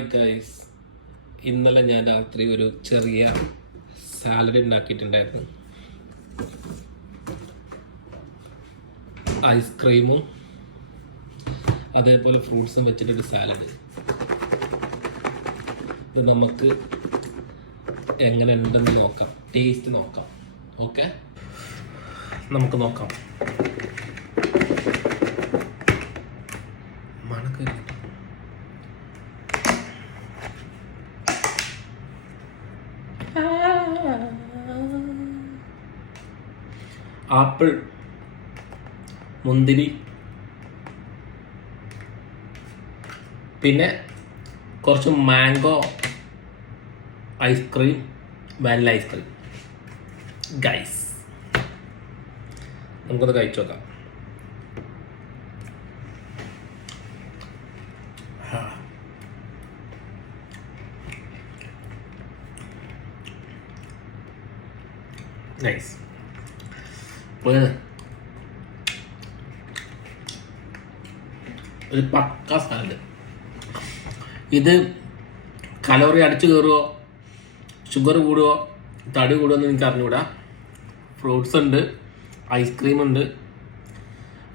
Guys ഇന്നലെ ഞാൻ രാത്രി ഒരു ചെറിയ സാലഡ് ഉണ്ടാക്കിയിട്ടുണ്ടായിരുന്നു. ഐസ്ക്രീമും അതേപോലെ ഫ്രൂട്ട്സും വെച്ചിട്ടൊരു സാലഡ് ഇത് നമുക്ക് എങ്ങനെ ഉണ്ടെന്ന് നോക്കാം. ടേസ്റ്റ് നോക്കാം. ഓക്കെ നമുക്ക് നോക്കാം. ആപ്പിൾ മുന്തിരി പിന്നെ കുറച്ച് mango ice cream vanilla ice cream guys നമുക്കത് കഴിച്ചു നോക്കാം. നൈസ് ഒരു പക്ക സാലഡ് ഇത് കലോറി അടിച്ചു കയറുമോ ഷുഗർ കൂടുമോ തടി കൂടുമോ എന്ന് എനിക്ക് ഫ്രൂട്ട്സ് ഉണ്ട് ഐസ്ക്രീം ഉണ്ട്.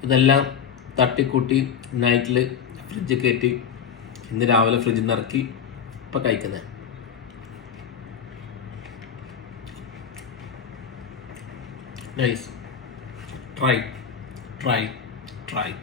ഇതെല്ലാം തട്ടിക്കൂട്ടി നൈറ്റിൽ ഫ്രിഡ്ജ് കയറ്റി ഇന്ന് രാവിലെ ഫ്രിഡ്ജിൽ നിന്ന് ഇറക്കി ഇപ്പം കഴിക്കുന്നത് നൈസ് try, try, try.